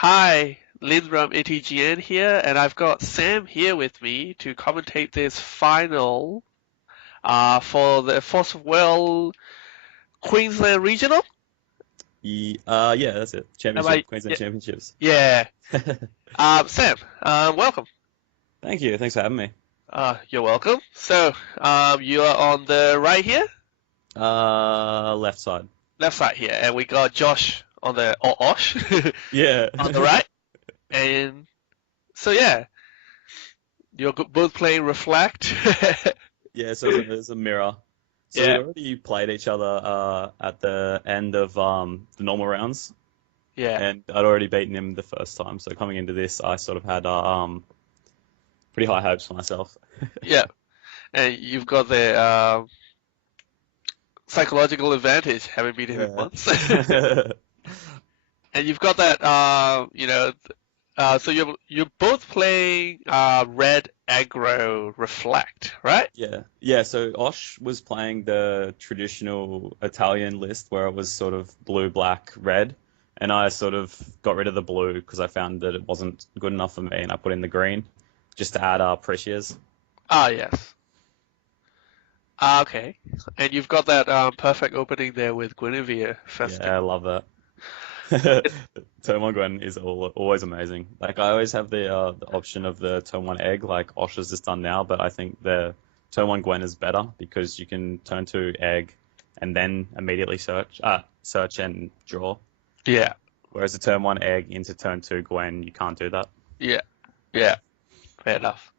Hi, Lin from ATGN here, and I've got Sam here with me to commentate this final for the Force of Will Queensland Regional. Yeah, that's it. Am I? Championship, Queensland Yeah. Championships. Yeah. Sam, welcome. Thank you. Thanks for having me. You're welcome. So, you are on the right here, Left side. left side here, and we got Josh on the or Osh Yeah. on the right. And so yeah, you're both playing Reflect. Yeah, so there's a mirror. So we'd Yeah, already played each other at the end of the normal rounds, yeah, and I'd already beaten him the first time. So coming into this, I sort of had pretty high hopes for myself. yeah. And you've got the psychological advantage having beaten him Yeah. once. And you've got that, so you're both playing red aggro reflect, right? Yeah. So Osh was playing the traditional Italian list where it was sort of blue, black, red, and I sort of got rid of the blue because I found that it wasn't good enough for me, and I put in the green just to add pressures. Ah, yes. Okay. And you've got that perfect opening there with Guinevere Yeah, Festing. I love that. Turn one Gwen is always amazing. Like I always have the option of the turn one egg, like Osh has just done now, but I think the turn one Gwen is better because you can turn two egg and then immediately search and draw. Yeah, Whereas the turn one egg into turn two Gwen, you can't do that. yeah, yeah. Fair enough.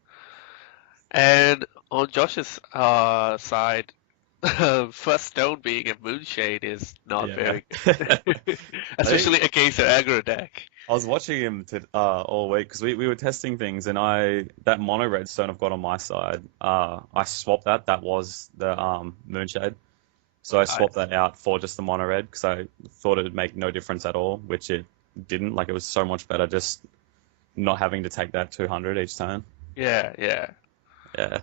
And on Josh's side, first stone being a moonshade is not Yeah. very I good, think especially against an aggro deck. I was watching him all week because we were testing things, and that mono redstone I've got on my side, I swapped that. That was the Moonshade, so I I, swapped that out for just the mono red because I thought it would make no difference at all, which it didn't. Like it was so much better just not having to take that 200 each time. yeah, yeah. Yeah.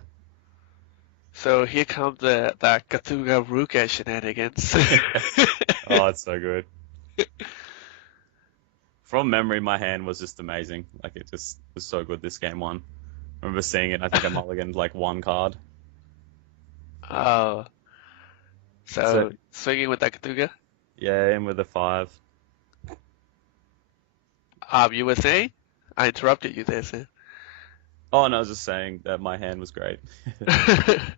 So here comes the that Cthulhu Ruka shenanigans. Oh, it's so good. From memory, my hand was just amazing. Like it just was so good this game one. I remember seeing it. I think I mulliganed like one card. Oh, So so swinging with that Cthulhu. yeah, in with a five. You were saying? I interrupted you there, sir. Oh, and I was just saying that my hand was great. I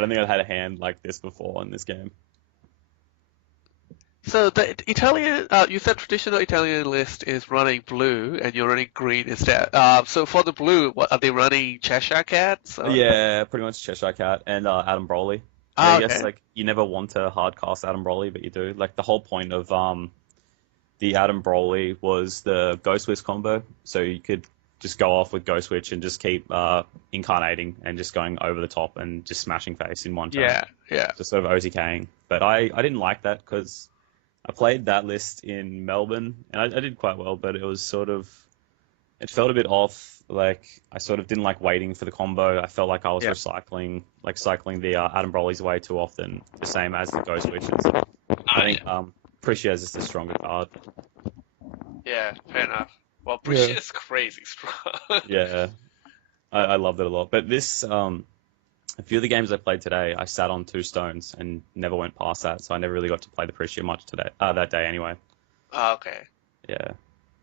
don't think I've had a hand like this before in this game. So the Italian, you said traditional Italian list is running blue, and you're running green instead. So for the blue, what are they running? Cheshire Cats? Or? Yeah, pretty much Cheshire Cat and Adam Broley. And I guess Okay. like you never want to hard cast Adam Broley, but you do. Like the whole point of the Adam Broley was the Ghost Witch combo, so you could just go off with Ghost Witch and just keep incarnating and just going over the top and just smashing face in one turn, Yeah, yeah, just sort of OTKing. But I didn't like that because I played that list in Melbourne and I did quite well, but it was sort of it felt a bit off. Like I sort of didn't like waiting for the combo. I felt like I was yeah. recycling, like cycling the Adam Broly's way too often, the same as the Ghost Witches. I Ah, think yeah. Precious is just a stronger card. Yeah, fair enough. Well, Yeah. British is crazy strong. Yeah, I loved it a lot. But this, a few of the games I played today, I sat on two stones and never went past that, so I never really got to play the Precious much today, that day anyway. Ah, okay. Yeah.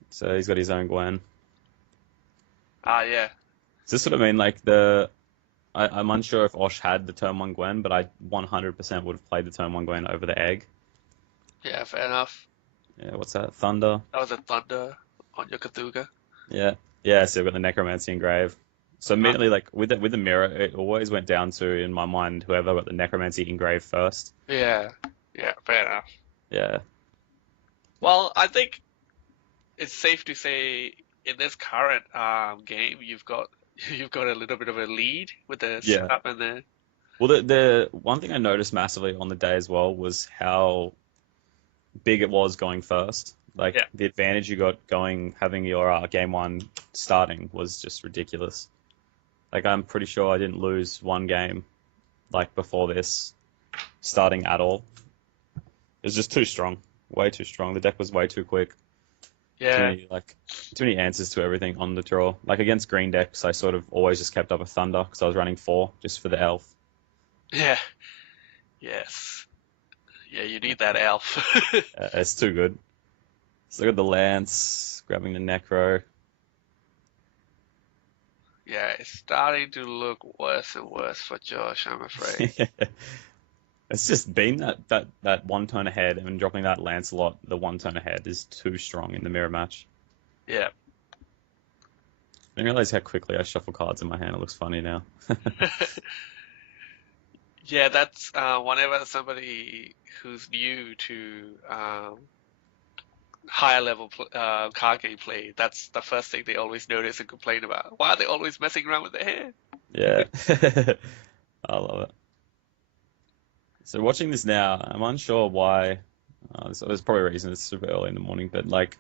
So he's got his own Gwen. Ah, yeah. So this is what I mean. I'm unsure if Osh had the turn one Gwen, but I 100% would have played the turn one Gwen over the egg. Yeah, fair enough. Yeah, what's that? Thunder. That was a thunder on your Cthulhu. Yeah, yeah. So we've got the Necromancy engraved. So Ah, immediately, like with the mirror, it always went down to in my mind whoever got the Necromancy engraved first. yeah, yeah, fair enough. Yeah, Well, I think it's safe to say in this current game you've got a little bit of a lead with the yeah. setup and the Well, the one thing I noticed massively on the day as well was how big it was going first. Like yeah, the advantage you got going having your game one starting was just ridiculous. Like I'm pretty sure I didn't lose one game like before this starting at all. It was just too strong, way too strong. The deck was way too quick. Too Yeah, many too many answers to everything on the draw. Like against green decks, I sort of always just kept up a Thunder because I was running 4 just for the elf. yeah, yes. Yeah, you need that elf. It's too good. So look at the Lance, grabbing the Necro. Yeah, it's starting to look worse and worse for Josh, I'm afraid. It's just been that one turn ahead and dropping that Lancelot, the one turn ahead is too strong in the mirror match. Yeah. I didn't realize how quickly I shuffle cards in my hand. It looks funny now. Yeah, that's whenever somebody who's new to higher level card game play, that's the first thing they always notice and complain about. Why are they always messing around with their hair? Yeah. I love it. So watching this now, I'm unsure why. There's probably a reason it's super early in the morning, but like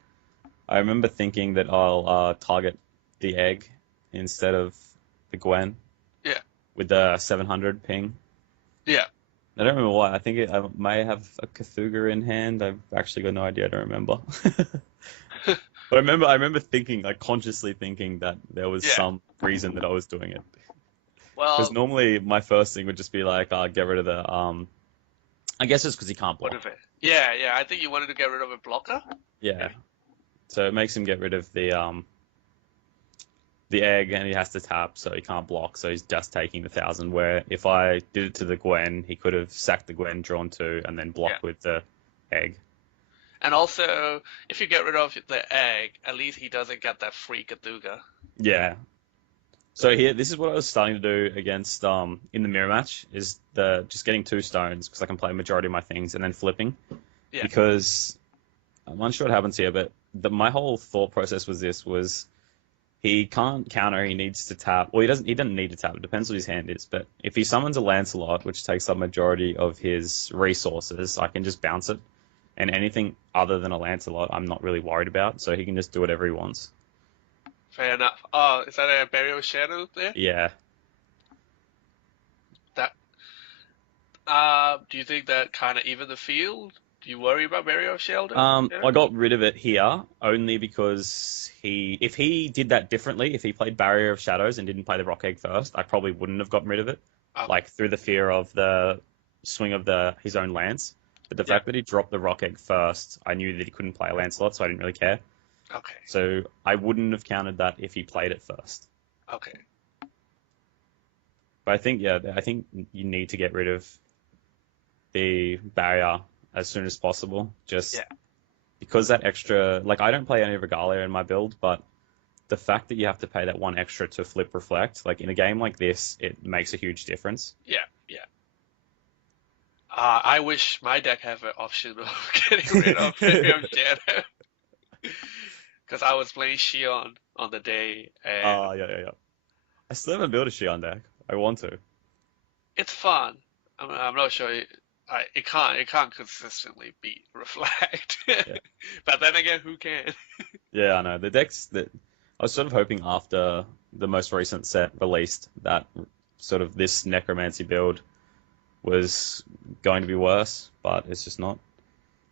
I remember thinking that I'll target the egg instead of the Gwen Yeah, with the 700 ping. yeah. I don't remember why. I think I may have a Cthulhu in hand. I've actually got no idea. I don't remember. But I remember thinking, like consciously thinking that there was Yeah. some reason that I was doing it. Because Well, normally my first thing would just be like, get rid of the I guess it's because he can't what block. of it? Yeah, yeah. I think you wanted to get rid of a blocker. Yeah. Maybe. So it makes him get rid of the egg and he has to tap, so he can't block, so he's just taking the 1,000. Where if I did it to the Gwen, he could have sacked the Gwen, drawn 2, and then Yeah. blocked with the egg. And also, if you get rid of the egg, at least he doesn't get that free Cthulhu. Yeah. So here, this is what I was starting to do against in the mirror match is the just getting 2 stones because I can play a majority of my things and then flipping Yeah. because I'm unsure what happens here, but my whole thought process was he can't counter, he needs to tap. Well, he doesn't need to tap, it depends what his hand is, but if he summons a Lancelot, which takes up majority of his resources, I can just bounce it. And anything other than a Lancelot, I'm not really worried about, so he can just do whatever he wants. Fair enough. Oh, is that a Burial Shadow there? Yeah. That. Do you think that kind of even the field? Do you worry about Burial Shadow? Yeah. I got rid of it here only because if he did that differently, if he played Barrier of Shadows and didn't play the Rock Egg first, I probably wouldn't have gotten rid of it, Okay. like through the fear of the swing of his own lance. But the Yeah. fact that he dropped the Rock Egg first, I knew that he couldn't play a Lancelot, so I didn't really care. Okay. So I wouldn't have countered that if he played it first. Okay. But I think you need to get rid of the barrier as soon as possible. Just Yeah. because that extra, like I don't play any Regalia in my build, but the fact that you have to pay that 1 extra to flip reflect, like in a game like this, it makes a huge difference. Yeah. Yeah. I wish my deck had an option of getting rid of Burial Shadow. Because I was playing Shion on the day, and Yeah. I still haven't built a Shion deck. I want to. it's fun. I'm not sure it can't consistently beat Reflect. Yeah. But then again, who can? Yeah, I know. The decks that I was sort of hoping after the most recent set released that sort of this Necromancy build was going to be worse, but it's just not.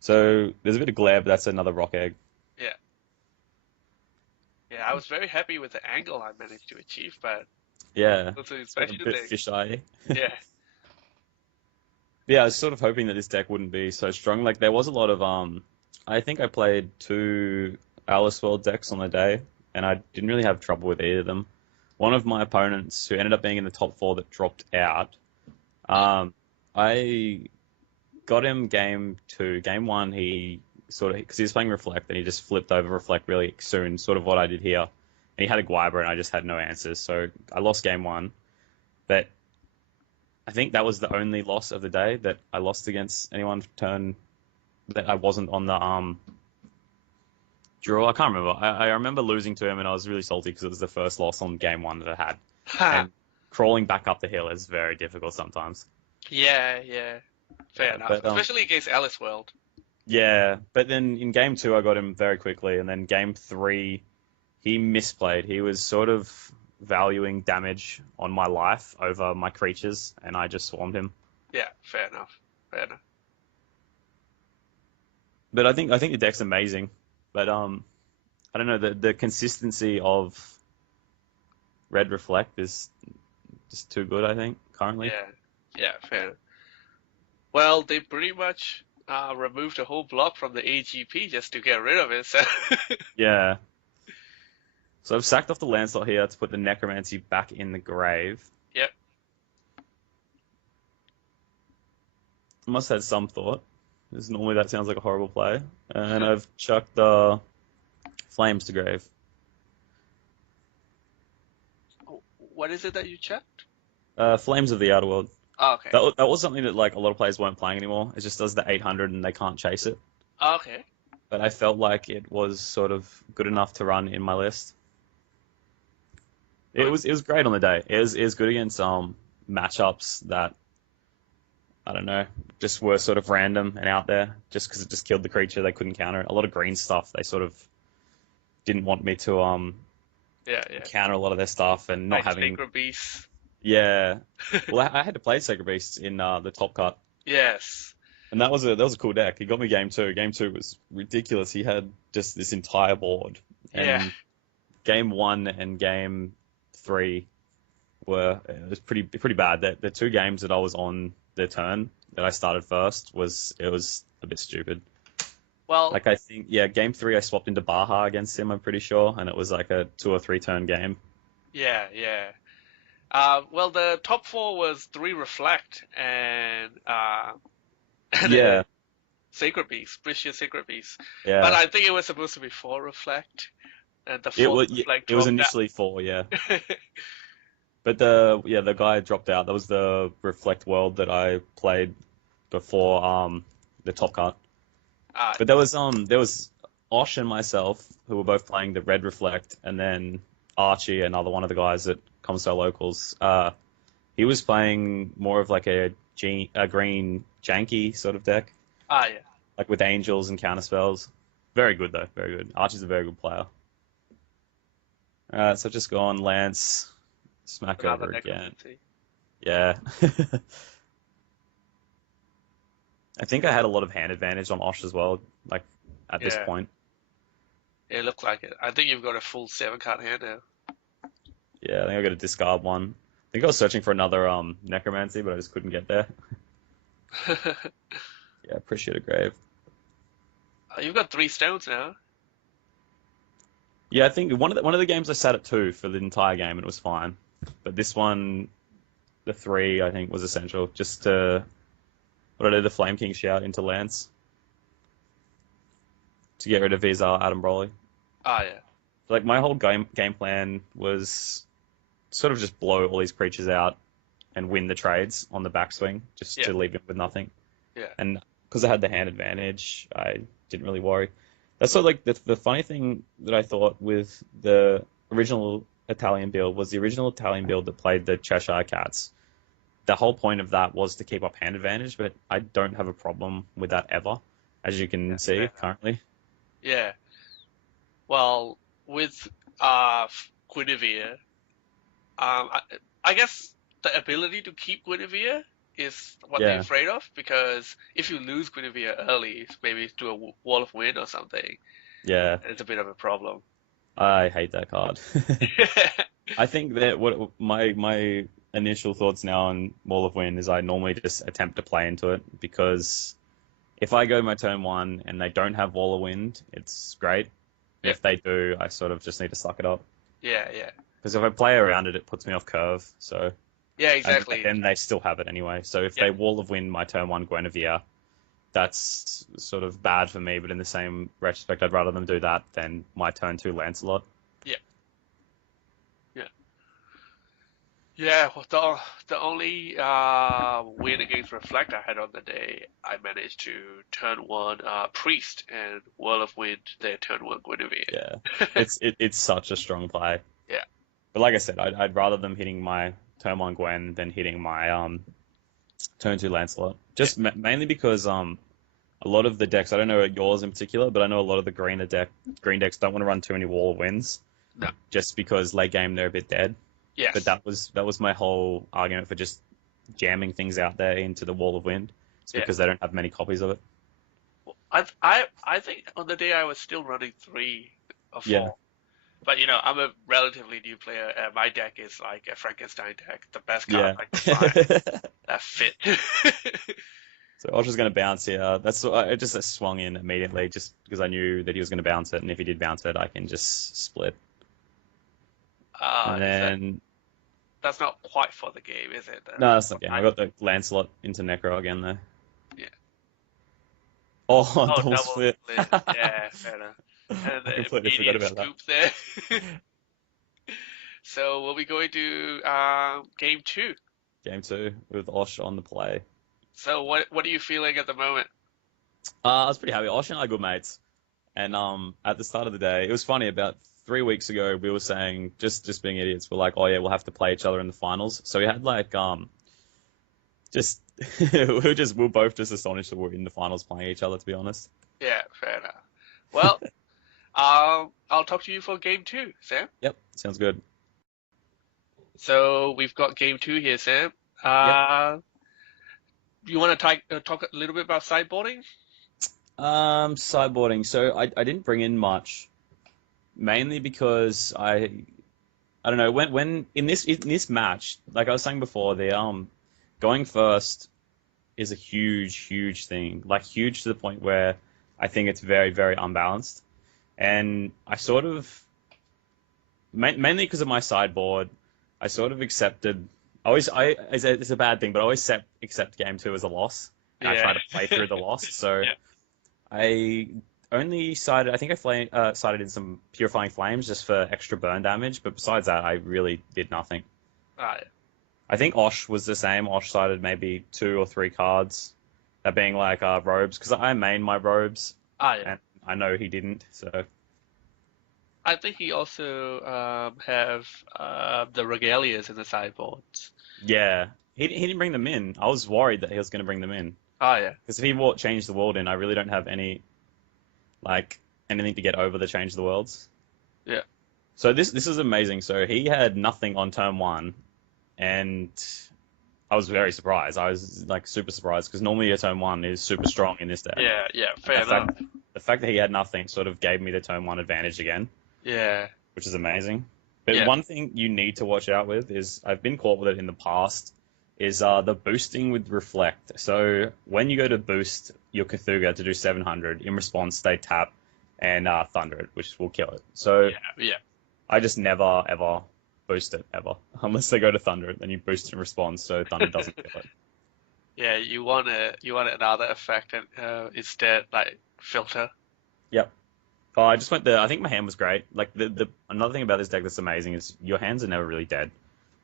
So there's a bit of glare, but that's another Rock Egg. Yeah. Yeah, I was very happy with the angle I managed to achieve, but Yeah, also it's got a special bit thing. fisheye. Yeah. Yeah, I was sort of hoping that this deck wouldn't be so strong. Like there was a lot of I think I played 2 Alice World decks on the day, and I didn't really have trouble with either of them. One of my opponents, who ended up being in the top 4 that dropped out, I got him game 2. Game 1, he sort of, because he was playing Reflect, and he just flipped over Reflect really soon, sort of what I did here. And he had a Gwyber, and I just had no answers, so I lost game 1. But I think that was the only loss of the day that I lost against anyone turn that I wasn't on the draw. I can't remember. I remember losing to him, and I was really salty because it was the first loss on game 1 that I had. And crawling back up the hill is very difficult sometimes. Yeah, yeah. Fair enough. But, Especially against Alice World. yeah, but then in game 2 I got him very quickly, and then game 3 he misplayed. He was sort of valuing damage on my life over my creatures, and I just swarmed him. Yeah, fair enough. Fair enough. But I think the deck's amazing. But I don't know, the consistency of Red Reflect is just too good, I think, currently. Yeah, yeah, fair. Well, they pretty much removed the whole block from the AGP just to get rid of it. So Yeah. So I've sacked off the Lancelot here to put the Necromancy back in the grave. yep. I must have had some thought, because normally that sounds like a horrible play. And I've chucked the Flames to grave. What is it that you checked? Flames of the Outer World. Oh, okay. That was something that like a lot of players weren't playing anymore. It just does the 800 and they can't chase it. Oh, okay. But I felt like it was sort of good enough to run in my list. It was great on the day. It was good against matchups that I don't know, just were sort of random and out there, just because it just killed the creature. They couldn't counter it. A lot of green stuff. They sort of didn't want me to Yeah, yeah. counter a lot of their stuff and not Like having. Sacred Beast. Yeah. Well, I had to play Sacred Beast in the top cut, Yes. and that was a cool deck. He got me game two. Game two was ridiculous. He had just this entire board, Yeah. and game one and game three were it was pretty bad. The two games that I was on the turn that I started first was a bit stupid. Well, Like I think yeah, game three I swapped into Baja against him. I'm pretty sure, and it was like a 2 or 3 turn game. yeah, yeah. Well, the top four was three Reflect and and Yeah, Sacred Beast, Precious Sacred Beast. But yeah. I think it was supposed to be four Reflect, and the fourth Reflect It was dropped initially 4, yeah. out. But the guy dropped out. That was the Reflect World that I played before the top cut. But there was Osh and myself who were both playing the Red Reflect, and then Archie, another one of the guys at Comstar Locals. He was playing more of like a green janky sort of deck, Yeah. like with angels and counter spells. Very good though, very good. Archie's a very good player. So just go on Lance, smack Another over again. Necromancy. Yeah. I think I had a lot of hand advantage on Osh as well, like at this Yeah. point. It looked like it. I think you've got a full 7 card hand now. Yeah, I think I got a discard one. I think I was searching for another necromancy, but I just couldn't get there. Yeah, appreciate a grave. You've got 3 stones now. Yeah, I think one of the games I sat at 2 for the entire game and it was fine. But this one, the 3 I think was essential just to what I did the Flame King shout into Lance to get rid of his Adam Broly. Yeah. Like my whole game plan was sort of just blow all these creatures out and win the trades on the backswing, just Yeah. to leave him with nothing. Yeah. And because I had the hand advantage, I didn't really worry. That's sort of like the funny thing that I thought with the original Italian build was the original Italian build that played the Cheshire Cats. The whole point of that was to keep up hand advantage, but I don't have a problem with that ever, as you can see Yeah. currently. Yeah. Well, with Guinevere, I guess the ability to keep Guinevere is what they're Yeah, afraid of, because if you lose Guinevere early, maybe to a Wall of Wind or something, yeah, it's a bit of a problem. I hate that card. I think that what my initial thoughts now on Wall of Wind is I normally just attempt to play into it because if I go my turn 1 and they don't have Wall of Wind, it's great. Yeah. If they do, I sort of just need to suck it up Yeah, yeah. because if I play around it, it puts me off curve. So Yeah, and exactly. then they still have it anyway. So if Yeah. they Wall of Wind my turn 1 Guinevere, that's sort of bad for me. But in the same retrospect, I'd rather them do that than my turn 2 Lancelot. Yeah. Yeah. Yeah, well, the only win against Reflect I had on the day, I managed to turn 1 Priest and Whirl of Wind their turn 1 Guinevere. Yeah, it's such a strong play. Yeah. But like I said, I'd rather them hitting my turn 1 Gwen than hitting my turn 2 Lancelot. Just mainly because a lot of the decks, I don't know yours in particular, but I know a lot of the green decks don't want to run too many Wall of Winds. No. Just because late game they're a bit dead. Yes. But that was my whole argument for just jamming things out there into the Wall of Wind. It's because they don't have many copies of it. I think on the day I was still running 3 or Yeah. four. But I'm a relatively new player, and my deck is like a Frankenstein deck. The best cards Yeah. I could find that fit. So Osh was going to bounce here. That's I just swung in immediately just because I knew that he was going to bounce it, and if he did bounce it, I can just split. And Is then that's not quite for the game, is it? no, that's not game. I got the Lancelot into Necro again there. Yeah. Oh, Oh, double double split. split. Yeah, fair enough. And I the completely forgot immediate about that. scoop there. So we'll be going to game two. Game two with Osh on the play. So what are you feeling at the moment? I was pretty happy. Osh and I are good mates. And at the start of the day, it was funny. About 3 weeks ago, we were saying just being idiots. We're like, oh yeah, we'll have to play each other in the finals. So we had like just we were both just astonished that we're in the finals playing each other. To be honest. Yeah, fair enough. Well, I'll talk to you for game two, Sam. Yep, sounds good. So we've got game two here, Sam. Yep. You want to talk a little bit about sideboarding? Sideboarding. So I didn't bring in much, mainly because I don't know when in this match, like I was saying before, the going first is a huge thing, like huge to the point where I think it's very unbalanced, and I sort of mainly because of my sideboard, I sort of accepted. It's a bad thing, but I always accept game two as a loss, and I try Yeah. to play through the loss. So Yeah. I only sided. I think sided in some purifying flames just for extra burn damage, but besides that, I really did nothing. Yeah. I think Osh was the same. Osh sided maybe 2 or 3 cards, that being like robes, because I main my robes, Yeah. and I know he didn't. So I think he also have the regalias in the sideboards. yeah, he didn't bring them in. I was worried that he was going to bring them in Yeah. because if he Change the World in, I really don't have anything to get over the Change the Worlds. Yeah. So this is amazing. So he had nothing on turn one, and I was very surprised. I was like super surprised because normally a turn one is super strong in this deck. Yeah. Yeah. And Fair enough. the fact that he had nothing sort of gave me the turn one advantage again, Yeah. which is amazing. But Yeah. one thing you need to watch out with is I've been caught with it in the past is the boosting with Reflect. So when you go to boost your Cthulhu to do 700, in response they tap and thunder it, which will kill it. So Yeah. Yeah. I just never ever boost it ever unless they go to thunder it, then you boost it in response so thunder doesn't kill it. Yeah. You want another effect and instead like filter. Yep. Oh, I just went there. I think my hand was great. Like the another thing about this deck that's amazing is your hands are never really dead.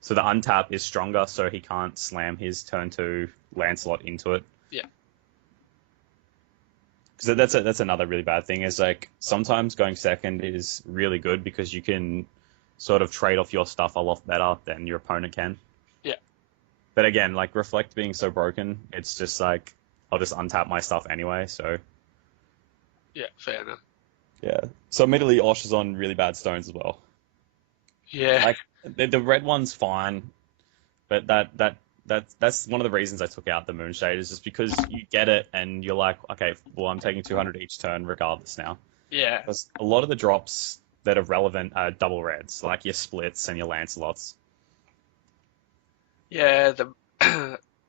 So the untap is stronger, so he can't slam his turn two Lancelot into it. Yeah. Because that's another really bad thing is like sometimes going second is really good because you can sort of trade off your stuff a lot better than your opponent can. Yeah. But again, like Reflect being so broken, it's just like I'll just untap my stuff anyway. So Yeah. Fair enough. yeah. So immediately Osh is on really bad stones as well. Yeah. Like the red one's fine, but that's one of the reasons I took out the Moonshade is just because you get it and you're like, okay, well I'm taking 200 each turn regardless now. Yeah. Because a lot of the drops that are relevant are double reds, like your splits and your Lancelots. Yeah. The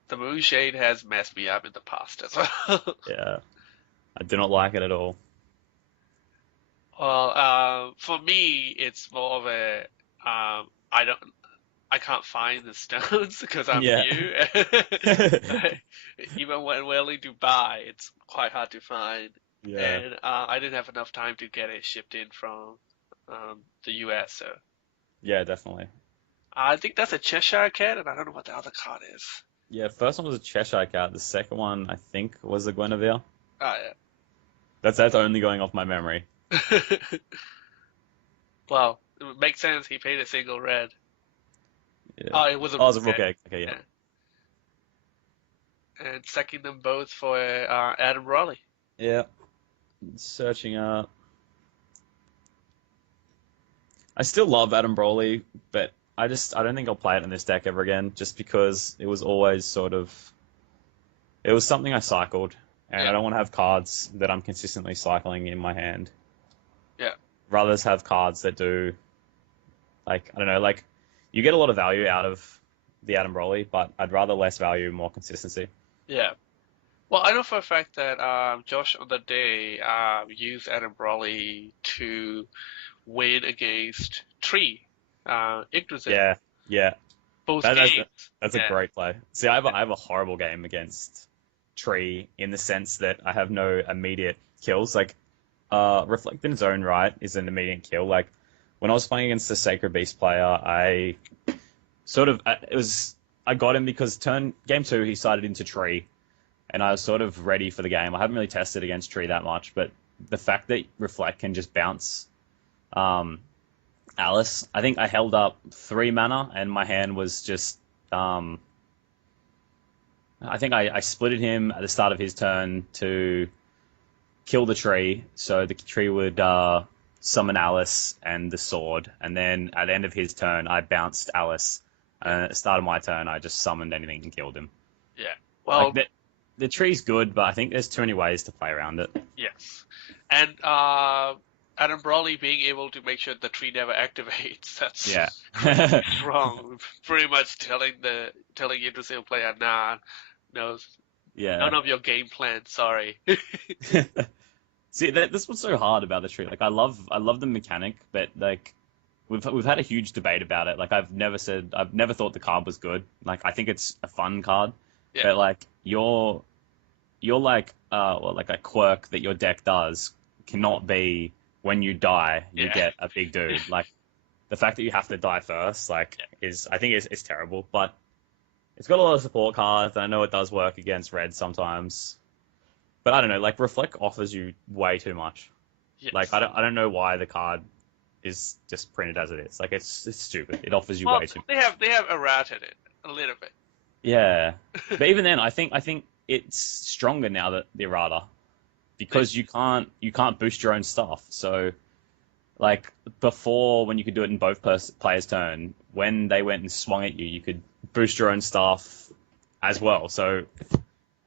the Moonshade has messed me up in the past as well. Yeah, I do not like it at all. Well, for me, it's more of a I can't find the stones because I'm Yeah. new. Even when willing to buy, it's quite hard to find. Yeah, And I didn't have enough time to get it shipped in from the US. So yeah, definitely. I think that's a Cheshire Cat, and I don't know what the other card is. Yeah, first one was a Cheshire Cat. The second one, I think, was a Guinevere. Yeah. That's only going off my memory. Well, it makes sense. He paid a single red. Yeah. It was a Oh, it's a red. Rook Egg. Okay, yeah. And sacking them both for Adam Raleigh. Yeah. Searching up. I still love Adam Broly, but I don't think I'll play it in this deck ever again, just because it was always it was something I cycled, and Yeah. I don't want to have cards that I'm consistently cycling in my hand. Yeah. rather have cards that do, like, I don't know, like, you get a lot of value out of the Adam Broly, but I'd rather less value, more consistency. Yeah. Well, I know for a fact that Josh on the day used Adam Brawley to win against Tree, Yggdrasil, Yeah, yeah. both That, that's games. that's a Yeah. great play. See, I have a horrible game against Tree in the sense that I have no immediate kills. Like, Reflect in its own right is an immediate kill. Like, when I was playing against the Sacred Beast player, I sort of I got him because turn game two he sided into Tree, and I was sort of ready for the game. I haven't really tested against Tree that much, but the fact that Reflect can just bounce um, Alice, I think I held up 3 mana and my hand was just. I think I splitted him at the start of his turn to kill the tree, so the tree would summon Alice and the sword, and then at the end of his turn, I bounced Alice, and at the start of my turn, I just summoned anything and killed him. Yeah. Like Well, the tree's good, but I think there's too many ways to play around it. yes. And Adam Brawley being able to make sure the tree never activates, that's Yeah. pretty strong. Pretty much telling Yggdrasil player, nah, no, Yeah. none of your game plan, sorry. See, that's what's so hard about the tree. Like, I love the mechanic, but like, we've had a huge debate about it. Like, I've never thought the card was good. Like, I think it's a fun card, Yeah. but like, you're like, well, like a quirk that your deck does cannot be when you die, you Yeah. get a big dude. Like, the fact that you have to die first, like, I think it's terrible. But it's got a lot of support cards, and I know it does work against red sometimes. But I don't know, like Reflect offers you way too much. Yes. Like I don't know why the card is just printed as it is. Like it's stupid. It offers you Well, way too much. they have errated it a little bit. Yeah. But even then I think it's stronger now that the errata. Because you can't boost your own stuff. So like before when you could do it in both players' turn, when they went and swung at you, you could boost your own stuff as well. So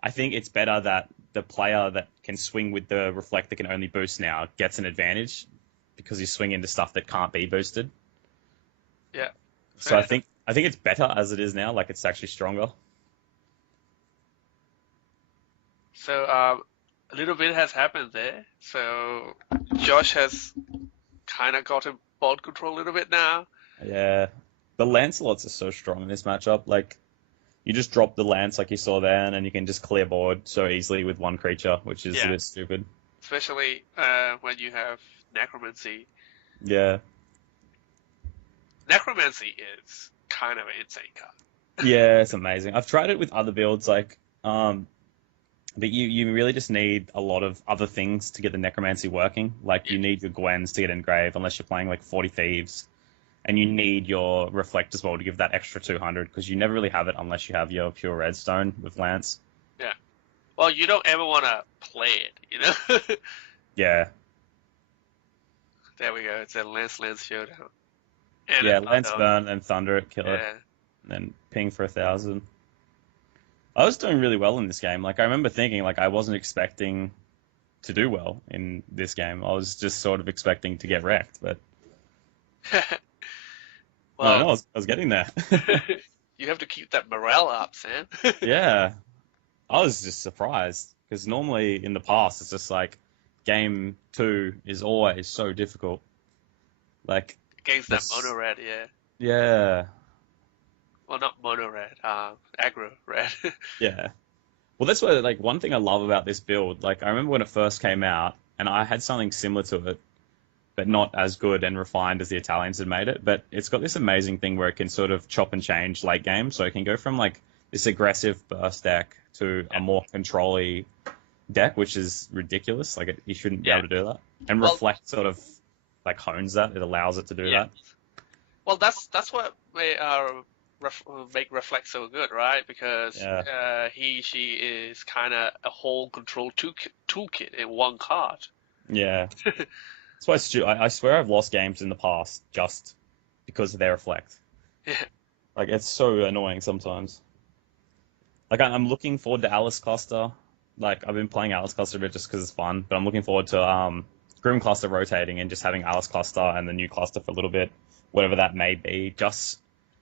I think it's better that the player that can swing with the Reflect that can only boost now gets an advantage because you swing into stuff that can't be boosted. Yeah. So I think it's better as it is now. Like it's actually stronger. So a little bit has happened there. So Josh has kind of gotten board control a little bit now. Yeah, the Lancelots are so strong in this matchup. Like you just drop the lance like you saw there, and then you can just clear board so easily with one creature, which is a bit stupid. Especially when you have Necromancy. Yeah. Necromancy is kind of an insane card. Yeah, it's amazing. I've tried it with other builds, like, but you really just need a lot of other things to get the Necromancy working. Like, you need your Gwens to get engraved, unless you're playing, like, 40 Thieves. And you need your Reflect as well to give that extra 200, because you never really have it unless you have your pure Redstone with Lance. Yeah. Well, you don't ever want to play it, you know? Yeah. There we go. It's a Lance showdown. And Yeah, Lance burn and Thunder it, kill it, Yeah. and then ping for 1,000. I was doing really well in this game. Like, I remember thinking, like, I wasn't expecting to do well in this game. I was just sort of expecting to get wrecked, but no, Well, I was getting there. you have to keep that morale up, Sam. Yeah, I was just surprised because normally in the past it's just like game 2 is always so difficult. Like Against that mono red, yeah. Yeah, Well, not mono red, aggro red. yeah. Well, that's what like one thing I love about this build. Like I remember when it first came out, and I had something similar to it, but not as good and refined as the Italians had made it. But it's got this amazing thing where it can sort of chop and change late game. So it can go from like this aggressive burst deck to a more control-y deck, which is ridiculous. Like you shouldn't be able to do that. And Well- Reflect sort of like hones that. It allows it to do that. Well, that's what make Reflect so good, right? Because she is kind of a whole control toolkit in one card. Yeah. That's why I swear I've lost games in the past just because they Reflect. Yeah. Like it's so annoying sometimes. Like I'm looking forward to Alice Cluster. Like I've been playing Alice Cluster a bit just because it's fun, but I'm looking forward to Grim Cluster rotating and just having Alice Cluster and the new cluster for a little bit, whatever that may be. Just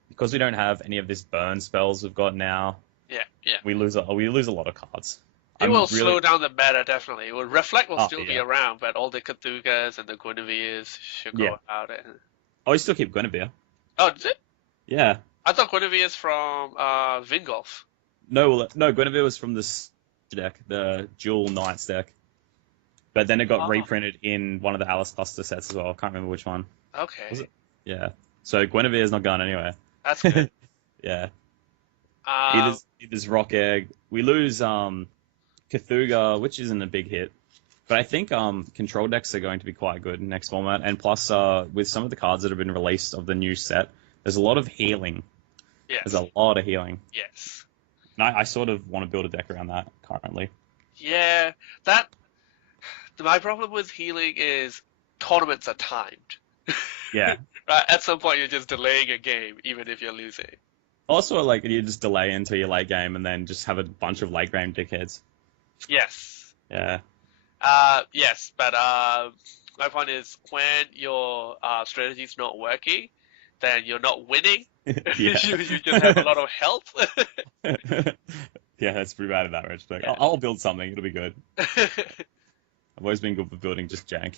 because we don't have any of this burn spells we've got now, Yeah. we lose a lot of cards. It will slow down the meta, definitely. Reflect will Oh, still be yeah. around, but all the Cthulhu's and the Guinevere's should Yeah. go out. Oh, we still keep Guinevere. Oh, is it? Yeah. I thought Guinevere's from Vingolf. No, Guinevere was from this deck, the Dual Knights deck. But then it got Oh. reprinted in one of the Alice Cluster sets as well. I can't remember which one. Okay. Was it? Yeah. So Guinevere's not going anywhere. That's good. Yeah. Um, It is Rock Egg. We lose Cthulhu, which isn't a big hit. But I think control decks are going to be quite good in next format. And plus, with some of the cards that have been released of the new set, there's a lot of healing. yes. There's a lot of healing. Yes. And I sort of want to build a deck around that currently. Yeah, my problem with healing is tournaments are timed. Yeah. Right, at some point you're just delaying a game, even if you're losing. Also, like, you just delay until your late game and then just have a bunch of late game dickheads. Yes. Yeah. Yes, but my point is when your strategy's not working, then you're not winning. Yeah. you just have a lot of help. Yeah, that's pretty bad in that retrospect. Yeah. I'll build something. It'll be good. I've always been good for building just jank.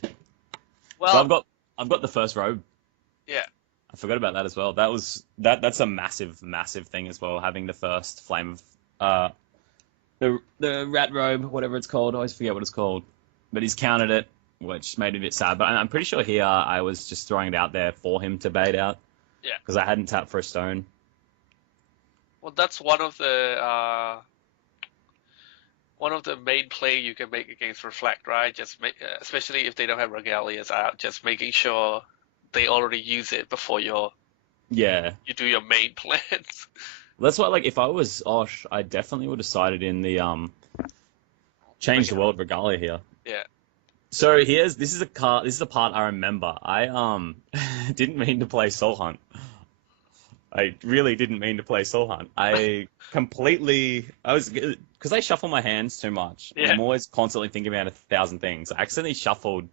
Well, So I've got the first robe. yeah. I forgot about that as well. That's a massive thing as well. Having the first flame of the rat robe, whatever it's called. I always forget what it's called. But he's countered it, which made me a bit sad. But I'm pretty sure here I was just throwing it out there for him to bait out. Yeah. Because I hadn't tapped for a stone. Well, that's one of the main play you can make against Reflect, right? Especially if they don't have Regalias out, just making sure they already use it before you do your main plans. That's why, like, if I was Osh, I definitely would have sided in the change the world regalia here. Yeah. So this is a part I remember. I didn't mean to play Soul Hunt. I really didn't mean to play Soul Hunt. Because I shuffle my hands too much. Yeah. And I'm always constantly thinking about 1,000 things. I accidentally shuffled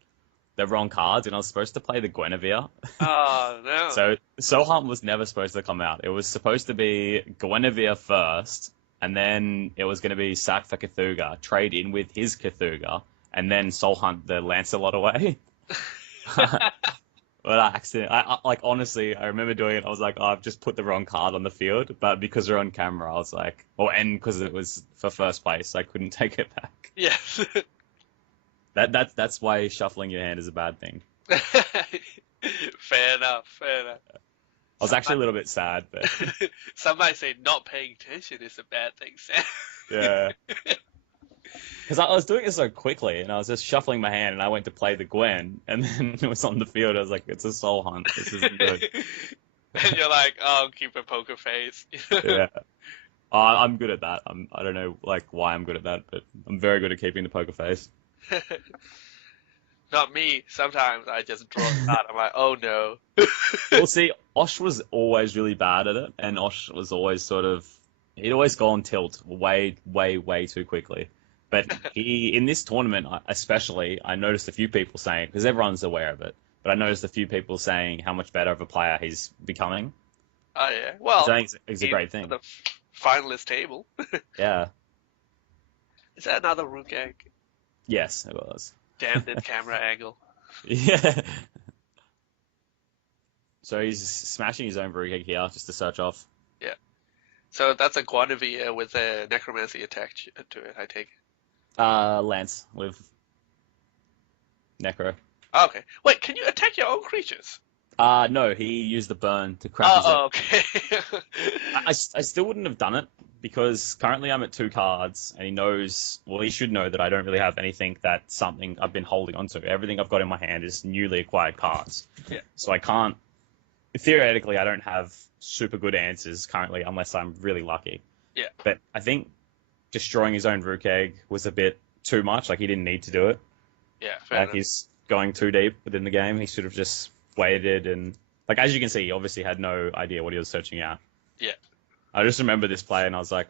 the wrong cards, and I was supposed to play the Guinevere. Oh, no. So Soul Hunt was never supposed to come out. It was supposed to be Guinevere first, and then it was going to be sack for Cthulhu, trade in with his Cthulhu, and then Soul Hunt the Lancelot away. But honestly, I remember doing it. I was like, oh, I've just put the wrong card on the field. But because we're on camera, I was like, and because it was for first place, I couldn't take it back. Yes. That's why shuffling your hand is a bad thing. Fair enough. I was actually a little bit sad, but some might say not paying attention is a bad thing, Sam. yeah. Because I was doing it so quickly, and I was just shuffling my hand, and I went to play the Gwen, and then it was on the field. I was like, it's a Soul Hunt. This isn't good. And you're like, oh, keep a poker face. Yeah. I'm good at that. I don't know why I'm good at that, but I'm very good at keeping the poker face. Not me. Sometimes I just draw a card. I'm like, oh no. Well, see, Osh was always really bad at it, and Osh was always he'd always go on tilt way, way, way too quickly. But in this tournament, especially, I noticed a few people saying, because everyone's aware of it, but I noticed a few people saying how much better of a player he's becoming. Oh yeah. Well, I think it's a great thing. The finalist table. Yeah. Is that another Rook egg? Yes, it was. Damn that camera angle. Yeah. So he's smashing his own Rook egg here just to search off. Yeah. So that's a Guinevere with a Necromancy attached to it, I take it. Lance with Necro. Okay. Wait, can you attack your own creatures? No, he used the burn to crack his egg. Okay. I still wouldn't have done it because currently I'm at 2 cards and he should know that I don't really have anything that's something I've been holding onto. Everything I've got in my hand is newly acquired cards. Yeah. So theoretically I don't have super good answers currently unless I'm really lucky. Yeah. But I think destroying his own Rook egg was a bit too much. He didn't need to do it. Yeah, fair enough. He's going too deep within the game. He should have just waited and, as you can see, he obviously had no idea what he was searching out. Yeah. I just remember this play and I was like,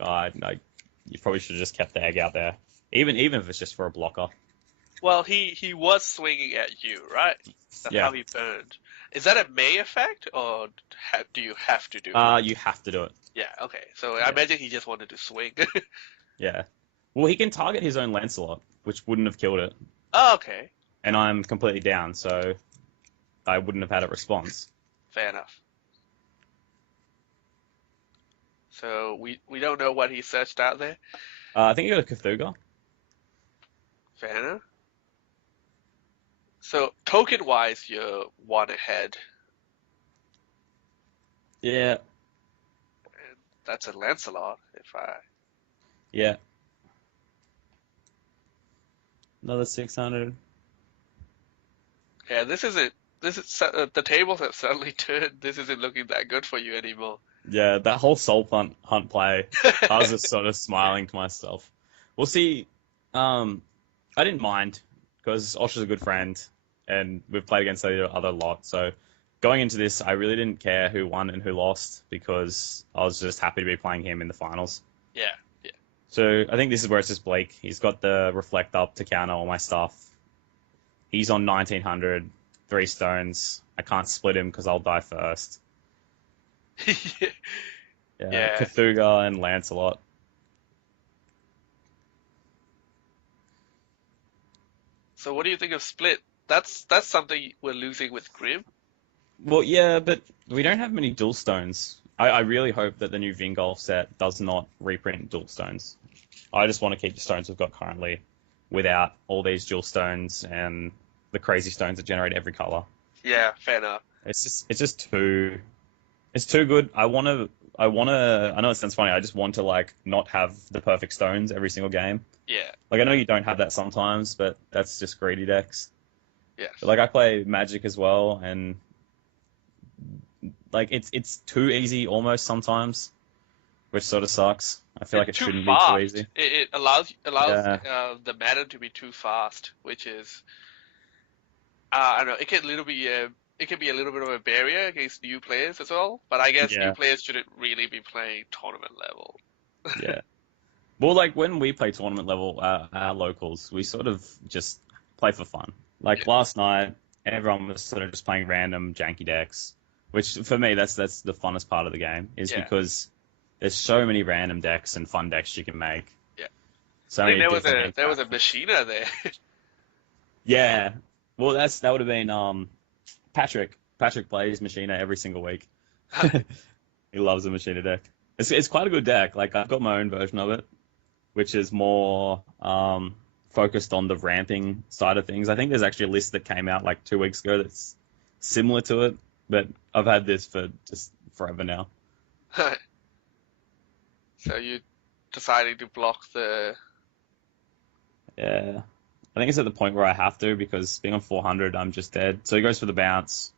you probably should have just kept the egg out there. Even if it's just for a blocker. Well, he was swinging at you, right? That's Yeah. how he burned. Is that a May effect, or do you have to do it? You have to do it. Yeah, okay. So I Yeah. imagine he just wanted to swing. Yeah. Well, he can target his own Lancelot, which wouldn't have killed it, Oh, okay. and I'm completely down, so I wouldn't have had a response. Fair enough. So we don't know what he searched out there. I think you got a Cthulhu. Fair enough. So token-wise, you're one ahead, Yeah. and that's a Lancelot. If I Yeah. Another 600. Yeah, this isn't. This is the tables have suddenly turned. This isn't looking that good for you anymore. Yeah, that whole soul hunt play, I was just sort of smiling to myself. We'll see. I didn't mind because Osh is a good friend, and we've played against the other lot. So going into this, I really didn't care who won and who lost because I was just happy to be playing him in the finals. Yeah, yeah. So I think this is where it's just Blake. He's got the reflect up to counter all my stuff. He's on 1900, 3 stones. I can't split him because I'll die first. Yeah, Yeah. Cthulhu and Lancelot. So what do you think of Split? That's something we're losing with Grim. Well, yeah, but we don't have many dual stones. I really hope that the new Vingolf set does not reprint dual stones. I just want to keep the stones we've got currently without all these dual stones and the crazy stones that generate every color. Yeah, fair enough. It's too good. I know it sounds funny. I just want to like not have the perfect stones every single game. Yeah, Like I know you don't have that sometimes, but that's just greedy decks. yes. But, like I play Magic as well, and like it's too easy almost sometimes, which sort of sucks. I feel like It's it too shouldn't be too fast. easy. It allows Yeah, the mana to be too fast, which is I don't know. It can be a little bit of a barrier against new players as well. But I guess new yeah, players shouldn't really be playing tournament level. yeah. Well, like when we play tournament level, our locals, we sort of just play for fun. Yeah, Like last night, everyone was sort of just playing random janky decks, which for me that's the funnest part of the game is yeah, because there's so many random decks and fun decks you can make. yeah. So I think many different there was impacts. a Machina there. Yeah. Well, that would have been Patrick. Patrick plays Machina every single week. He loves the Machina deck. It's quite a good deck. Like I've got my own version of it, which is more focused on the ramping side of things. I think there's actually a list that came out like 2 weeks ago that's similar to it, but I've had this for just forever now. So you deciding to block the Yeah. I think it's at the point where I have to because being on 400, I'm just dead. So he goes for the bounce,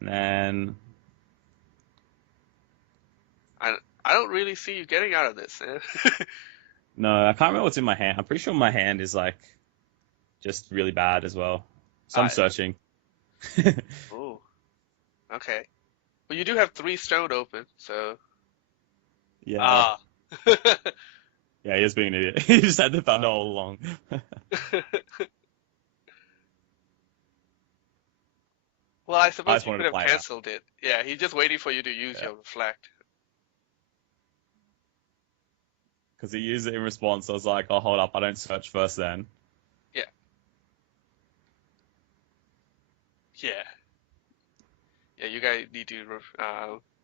and then I don't really see you getting out of this, man. no, I can't remember what's in my hand. I'm pretty sure my hand is like just really bad as well. So I'm I, searching. oh, okay. Well, you do have 3 stone open, so Yeah, ah. yeah, he is being an idiot. He just had the thunder all along. Well, I I suppose just you wanted could to have play out. cancelled it. Yeah, he's just waiting for you to use Yeah, your reflect. because he used it in response. I was like, oh, hold up, I don't search first then. Yeah, yeah, yeah. You guys need to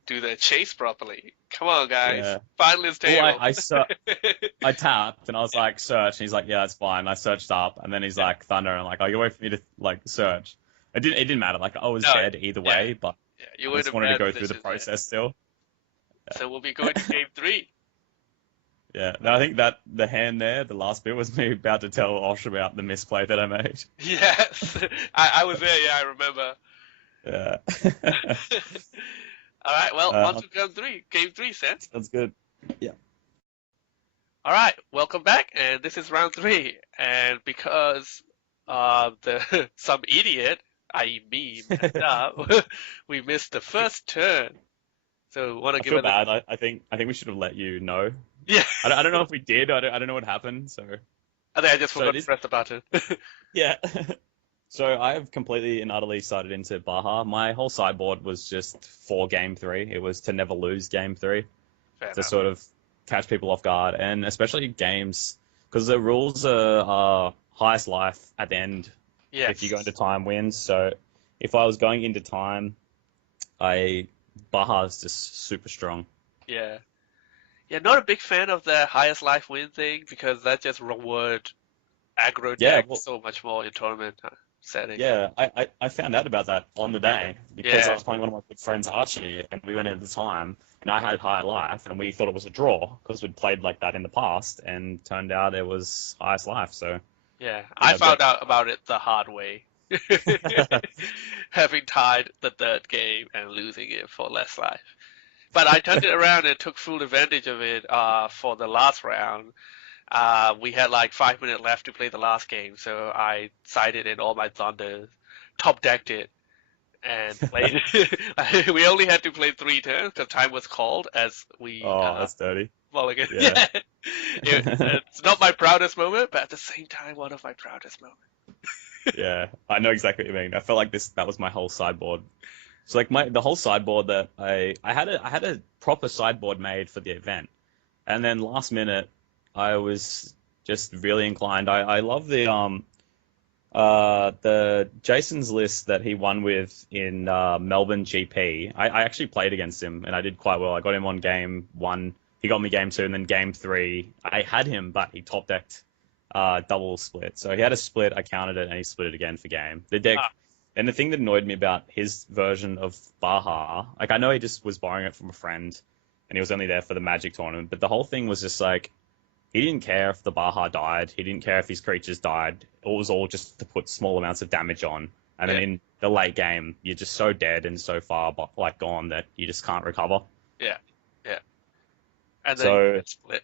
do the chase properly. Come on, guys. Yeah. Find this Well, table. I tapped and I was like, search. And he's like, yeah, that's fine. I searched up, and then he's Yeah. like, thunder. And I'm like, oh, you wait for me to like search. It didn't matter. Like I was No. dead either Yeah. way, but Yeah. You I were in just a wanted to bad go through the position there. process still. So we'll be going to game 3. Yeah. No, I think that the hand there, the last bit, was me about to tell Osh about the misplay that I made. Yes, I was there. Yeah, I remember. Yeah. All right. Well, on uh, to game 3. Game 3, Sam. that's good. Yeah. All right, welcome back, and this is round 3. And because the some idiot, i.e. me, messed up, we missed the first turn. So want to I give feel it a bad. I think we should have let you know. yeah. I don't know if we did. I don't know what happened. So I think I just So forgot to this, press the button. yeah. So I have completely and utterly started into Baja. My whole sideboard was just for game three. It was to never lose game three, Fair to enough. sort of catch people off guard, and especially games because the rules are highest life at the end if you go into Yes. time wins. So if I was going into time, I Baja is just super strong. Yeah. Yeah, not a big fan of the highest life win thing because that just reward aggro Yeah, deck well, so much more in tournament setting. yeah, I found out about that on the day because I Yeah. was playing one of my good friends Archie, and we went in at the time, and I had high life, and we thought it was a draw because we'd played like that in the past, and turned out it was highest life. So Yeah. you I know, but found out about it the hard way. Having tied the third game and losing it for less life. But I turned it around and took full advantage of it for the last round. We had like 5 minutes left to play the last game, so I sided in all my thunders, top decked it, and played. We only had to play 3 turns because time was called as we oh, that's dirty. mulligan. Yeah. Yeah, it's not my proudest moment, but at the same time, one of my proudest moments. Yeah, I know exactly what you mean. I felt like that was my whole sideboard. So like the whole sideboard that I had a proper sideboard made for the event, and then last minute I was just really inclined. I love the Jason's list that he won with in Melbourne GP. I actually played against him and I did quite well. I got him on game one. He got me game two, and then game three I had him, but he top decked double split. So he had a split, I counted it, and he split it again for game. The deck, Ah, and the thing that annoyed me about his version of Baja, like I know he just was borrowing it from a friend, and he was only there for the Magic tournament, but the whole thing was just like he didn't care if the Baja died. He didn't care if his creatures died. It was all just to put small amounts of damage on. And then yeah, in the late game, you're just so dead and so far like gone that you just can't recover. yeah, yeah. And then you So get split.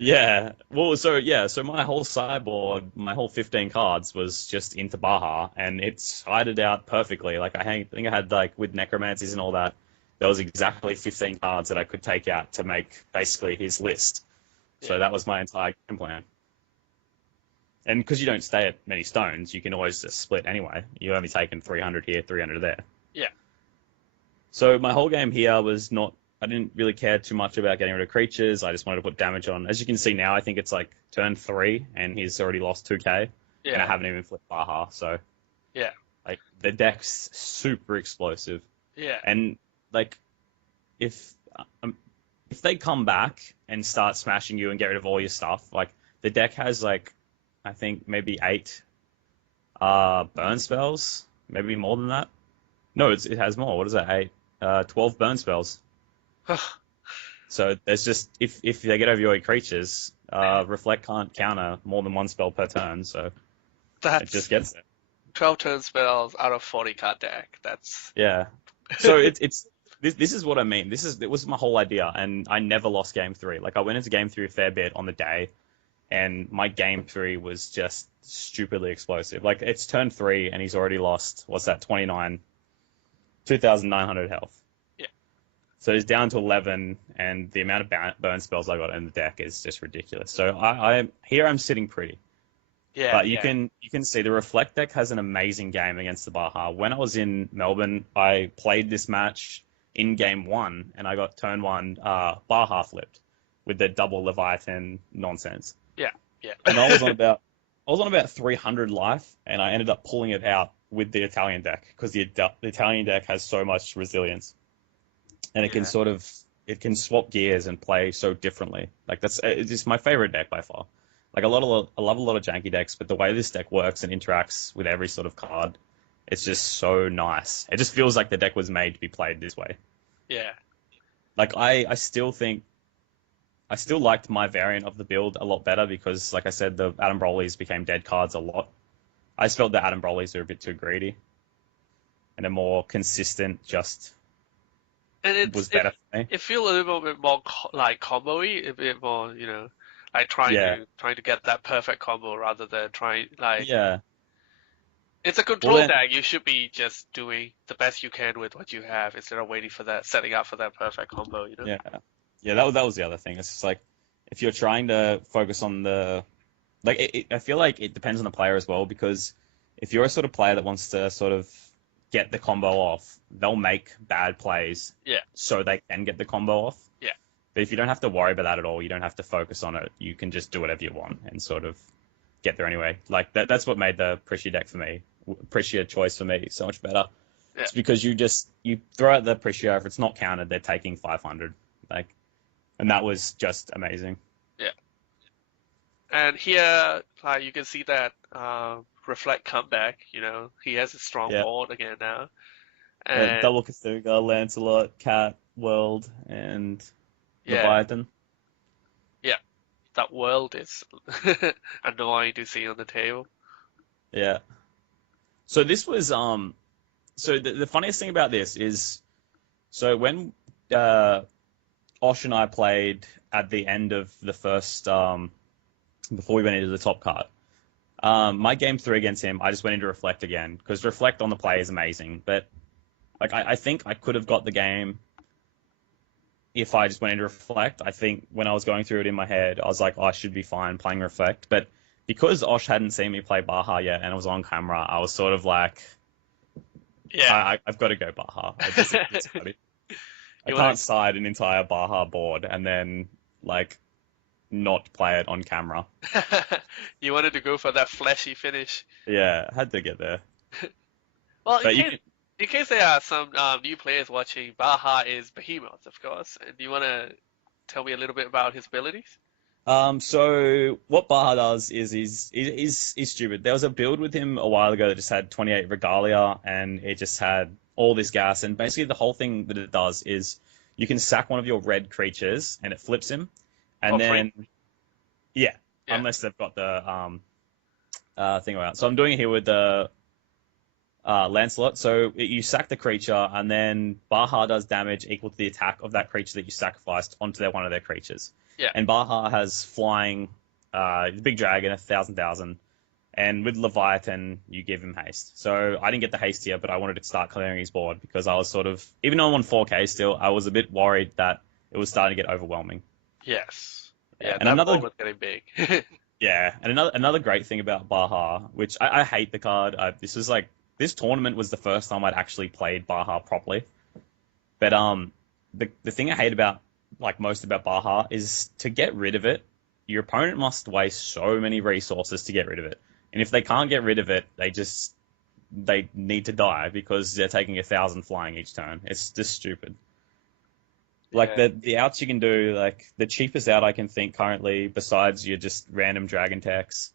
yeah, well, so yeah, so my whole sideboard, my whole 15 cards was just into Baja, and it sided out perfectly. Like think I had like with necromancies and all that, there was exactly 15 cards that I could take out to make basically his list. Yeah, So that was my entire game plan. And because you don't stay at many stones, you can always just split anyway. You're only taking 300 here, 300 there. yeah, So my whole game here was not. I didn't really care too much about getting rid of creatures. I just wanted to put damage on. As you can see now, I think it's like turn 3, and he's already lost 2k, and I yeah, haven't even flipped Baja. So yeah, like the deck's super explosive, yeah, and like if if they come back and start smashing you and get rid of all your stuff, like the deck has like I think maybe 8 burn spells, maybe more than that. No, it has more. What is that? 8, 12 burn spells. So there's just if they get over your creatures, reflect can't counter more than one spell per turn, so it just That's gets it. 12 turn spells out of 40 card deck. That's Yeah. So it's this is what I mean. It was my whole idea, and I never lost game three. Like I went into game three a fair bit on the day, and my game three was just stupidly explosive. Like it's turn 3, and he's already lost. What's that? 2,900 health. yeah, So he's down to 11, and the amount of burn spells I got in the deck is just ridiculous. So I here I'm sitting pretty. yeah, But yeah, you can see the Reflect deck has an amazing game against the Baja. When I was in Melbourne, I played this match in game one, and I got turn one Baja flipped with the double Leviathan nonsense. yeah, yeah. And I was on about 300 life, and I ended up pulling it out with the Italian deck because the Italian deck has so much resilience, and it can Yeah. it can swap gears and play so differently. Like it's just my favorite deck by far. Like I love a lot of janky decks, but the way this deck works and interacts with every sort of card, it's just so nice. It just feels like the deck was made to be played this way. Yeah. Like I still think I still liked my variant of the build a lot better because, like I said, the Adam Broly's became dead cards a lot. I just felt the Adam Broly's are a bit too greedy, and a more consistent just And was better for me. it feels a little bit more like combo-y, a bit more, like Yeah, trying to get that perfect combo rather than trying like yeah. it's a Well control then, deck. You should be just doing the best you can with what you have instead of waiting for that setting up for that perfect combo. yeah, yeah. That was the other thing. It's just like if you're trying to focus on the like I feel like it depends on the player as well, because if you're a sort of player that wants to sort of get the combo off, they'll make bad plays Yeah, so they can get the combo off. yeah, But if you don't have to worry about that at all, you don't have to focus on it. You can just do whatever you want and sort of get there anyway. Like that's what made the Prisia deck for me, Prisia choice for me, so much better. yeah, It's because you throw out the Prisia, if it's not countered, they're taking 500. Like, and that was just amazing. yeah. And here, you can see that Reflect comeback. He has a strong Yeah. board again now. And Double Cthulhu, Lancelot, Cat, World, and yeah, Leviathan. yeah, that world is annoying to see on the table. Yeah. So this was so the funniest thing about this is, so when Osh and I played at the end of the first before we went into the top card, my game 3 against him, I just went into Reflect again, because Reflect on the play is amazing, but like I think I could have got the game if I just went into Reflect. I think when I was going through it in my head, I was like, oh, I should be fine playing Reflect. But because Osh hadn't seen me play Baja yet and it was on camera, I was sort of like, Yeah. I've got to go Baja. It's funny. I You can't wanna, side an entire Baja board and then like not play it on camera. you wanted to go for that flashy finish. Yeah, had to get there. Well, But you can, in case there are some new players watching, Baja is Behemoth, of course. And do you want to tell me a little bit about his abilities? so what Baja does is he's stupid. There was a build with him a while ago that just had 28 Regalia and it just had all this gas. And basically the whole thing that it does is you can sack one of your red creatures and it flips him. And Oh, then, free? yeah, Yeah. unless they've got the thing around. So I'm doing it here with the Lancelot. So you sack the creature, and then Baja does damage equal to the attack of that creature that you sacrificed onto one of their creatures. Yeah. And Baja has flying, the big dragon, 1,000,000. And with Leviathan, you give him haste. So I didn't get the haste here, but I wanted to start clearing his board because I was sort of, even though I'm on 4K still, I was a bit worried that it was starting to get overwhelming. Yes. Yeah, Yeah, and that another board was getting big. Yeah, and another great thing about Baja, which I hate the card. This tournament was the first time I'd actually played Baja properly. But the thing I hate about like most about Baja is to get rid of it, your opponent must waste so many resources to get rid of it. And if they can't get rid of it, they need to die because they're taking 1,000 flying each turn. It's just stupid. Like Yeah. the outs you can do, like the cheapest out I can think currently, besides your just random dragon techs,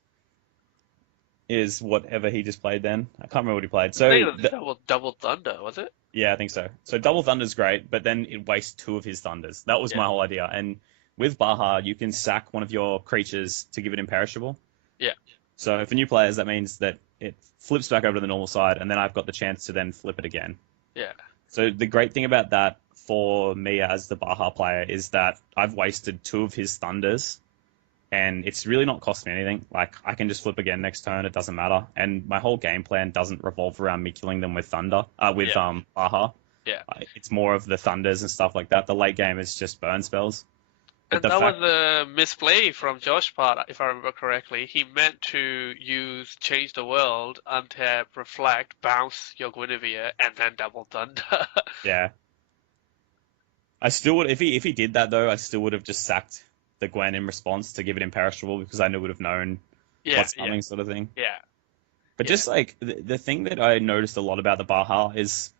is whatever he just played then. I can't remember what he played. I So think it was double thunder, was it? yeah, I think so. So double thunder's great, but then it wastes 2 of his thunders. That was Yeah. my whole idea. And with Baja, you can sack one of your creatures to give it imperishable. Yeah. So for new players, that means that it flips back over to the normal side, and then I've got the chance to then flip it again. Yeah. So the great thing about that for me as the Baja player is that I've wasted 2 of his thunders, and it's really not costing me anything. Like I can just flip again next turn; it doesn't matter. And my whole game plan doesn't revolve around me killing them with Baja. Yeah. It's more of the thunders and stuff like that. The late game is just burn spells. But And the that fact, was a misplay from Josh's part, if I remember correctly. He meant to use Change the World, untap, reflect, bounce your Guinevere, and then double thunder. yeah, I still would if he did that though. I still would have just sacked the Gwen in response to give it imperishable because I would have known Yeah, what's yeah, coming, sort of thing. yeah, But yeah, just like the thing that I noticed a lot about the Baja is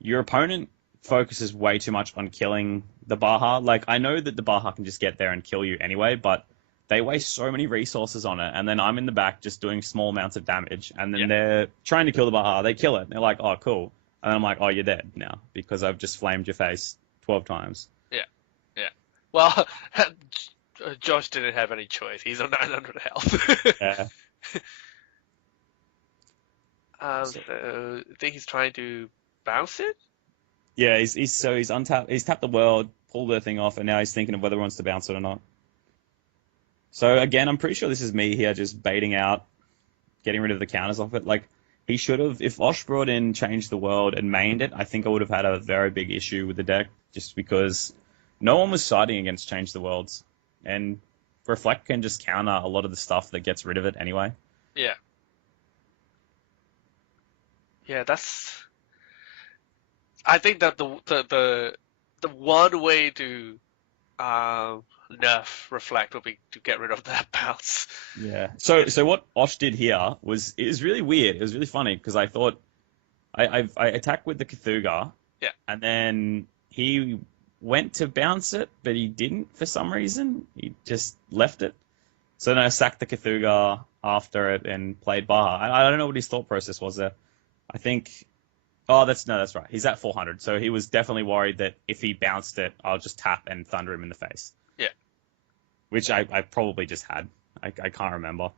your opponent focuses way too much on killing the Baja. Like I know that the Baja can just get there and kill you anyway, but they waste so many resources on it, and then I'm in the back just doing small amounts of damage, and then yeah, they're trying to kill the Baja. They kill it, and they're like, "Oh, cool," and then I'm like, "Oh, you're dead now because I've just flamed your face 12 times." yeah, yeah. Well, Josh didn't have any choice. He's on 900 health. Yeah. So I think he's trying to bounce it. Yeah, he's untapped. He's tapped the world, pulled the thing off, and now he's thinking of whether he wants to bounce it or not. So again, I'm pretty sure this is me here just baiting out, getting rid of the counters off it. Like he should have, if Osh brought in Change the World and mained it, I think I would have had a very big issue with the deck, just because no one was siding against Change the Worlds, and Reflect can just counter a lot of the stuff that gets rid of it anyway. Yeah. Yeah, I think that the one way to nerf reflect would be to get rid of that bounce. Yeah. So what Osh did here was it was really weird. It was really funny because I thought I attacked with the Cthulhu, Yeah. and then he went to bounce it, but he didn't for some reason. He just left it. So then I sacked the Cthulhu after it and played Baja. I don't know what his thought process was there. I think. Oh, that's right. He's at 400, so he was definitely worried that if he bounced it, I'll just tap and thunder him in the face. Yeah. Which I probably just had. I can't remember.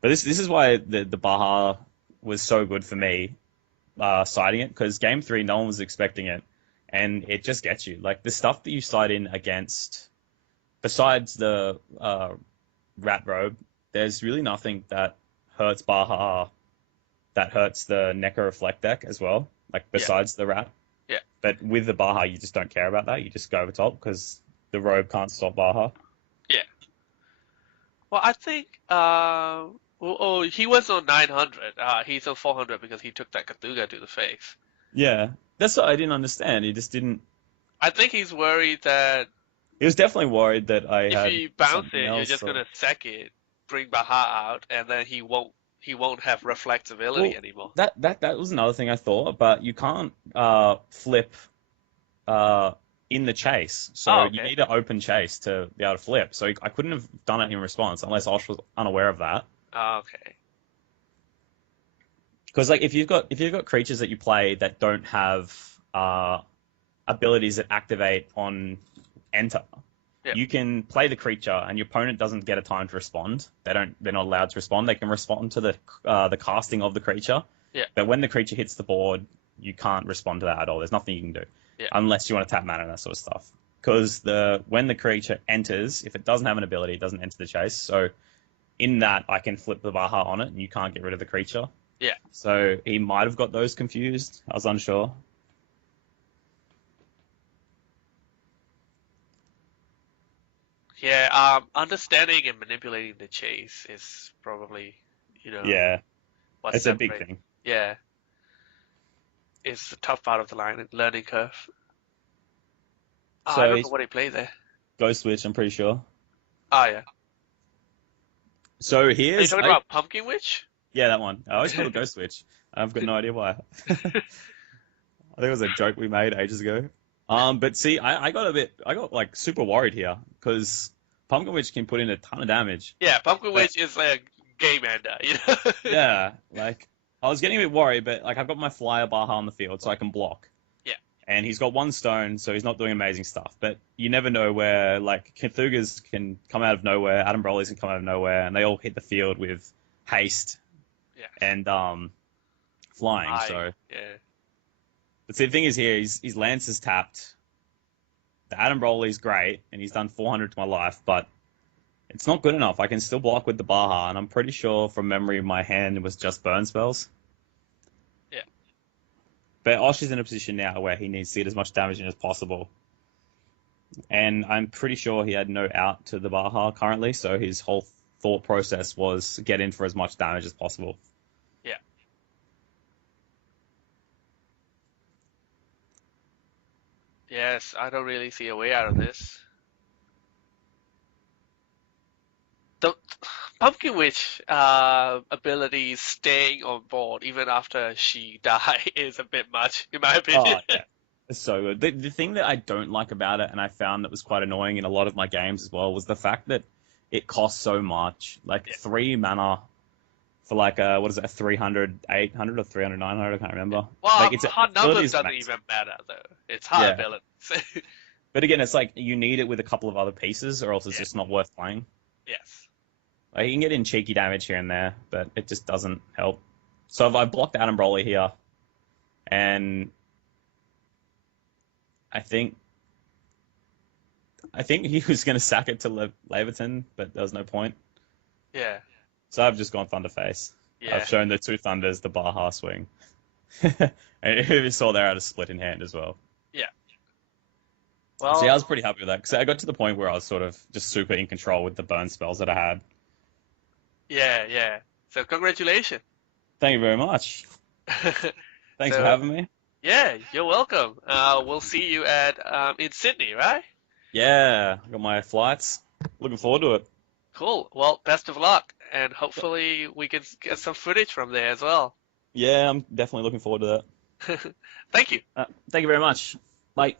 But this is why the Baja was so good for me, siding it, because game 3 no one was expecting it, and it just gets you. Like the stuff that you side in against, besides the Rat Robe, there's really nothing that hurts Baja that hurts the Neko Reflect deck as well, like besides the Rat. Yeah. But with the Baja, you just don't care about that. You just go over top because the Robe can't stop Baja. Yeah. Well, I think he was on 900. He's on 400 because he took that Cthulhu to the face. Yeah, that's what I didn't understand. He just didn't. I think he's worried that He was definitely worried that I if had you bounce something it, you're else. just gonna sack it, bring Baha out, and then he won't have reflexability Well, anymore. that was another thing I thought, but you can't flip in the chase, so Oh, you okay. need an open chase to be able to flip. So I couldn't have done it in response unless Osh was unaware of that. Oh, okay. Because like if you've got creatures that you play that don't have abilities that activate on enter, Yeah. you can play the creature and your opponent doesn't get a time to respond. They're not allowed to respond. They can respond to the casting of the creature. Yeah. But when the creature hits the board, you can't respond to that at all. There's nothing you can do. Yeah. Unless you want to tap mana and that sort of stuff. Because when the creature enters, if it doesn't have an ability, it doesn't enter the chase. So in that, I can flip the Baja on it and you can't get rid of the creature. Yeah. So he might have got those confused. I was unsure. Yeah, understanding and manipulating the chase is probably, Yeah, what it's a big separates. thing. Yeah, it's the tough part of the learning curve. I So don't know he's what he played there. Ghost Switch, I'm pretty sure. Oh, yeah. So Are you here's talking about Pumpkin Witch? yeah, that one. I always call it Ghost Switch. I've got no idea why. I think it was a joke we made ages ago. But see, I got like super worried here because Pumpkin Witch can put in a ton of damage. Yeah, Pumpkin But Witch is like a game ender. yeah, like I was getting a bit worried, but like I've got my Flyer Baja on the field, so I can block. Yeah. And he's got one stone, so he's not doing amazing stuff. But you never know where like Cthulhu's can come out of nowhere, Adam Broly's can come out of nowhere, and they all hit the field with haste Yeah. and flying. So. Yeah. But see, the thing is here, his lance is tapped. The Adam Broly's great, and he's done 400 to my life, but it's not good enough. I can still block with the Baja, and I'm pretty sure from memory my hand was just burn spells. Yeah. But Osh is in a position now where he needs to get as much damage in as possible. And I'm pretty sure he had no out to the Baja currently, so his whole thought process was get in for as much damage as possible. Yeah. Yes, I don't really see a way out of this. The Pumpkin Witch ability staying on board even after she die is a bit much, in my opinion. Oh, yeah. It's so good. The thing that I don't like about it, and I found that was quite annoying in a lot of my games as well, was the fact that it costs so much. Like 3 mana for like a, what is it, a 300, 800 or 300, 900, I can't remember. Well, Like it's hard ability numbers is doesn't amazing. even matter though. It's hard Yeah. abilities. But again, it's like you need it with a couple of other pieces or else it's Yeah. just not worth playing. Yes. Like you can get in cheeky damage here and there, but it just doesn't help. So I've blocked Adam Broly here, and I think he was going to sack it to Laverton, but there was no point. Yeah. So I've just gone Thunderface. Yeah. I've shown the 2 Thunders, the Baja swing. And if you saw there, I had a split in hand as well. Yeah. See, I Well, was pretty happy with that because I got to the point where I was sort of just super in control with the burn spells that I had. yeah, yeah. So congratulations. Thank you very much. Thanks for So having me. yeah, you're welcome. We'll see you at in Sydney, right? Yeah, I got my flights. Looking forward to it. Cool. Well, best of luck, and hopefully we can get some footage from there as well. Yeah, I'm definitely looking forward to Thank you. that. Thank you very much. Bye.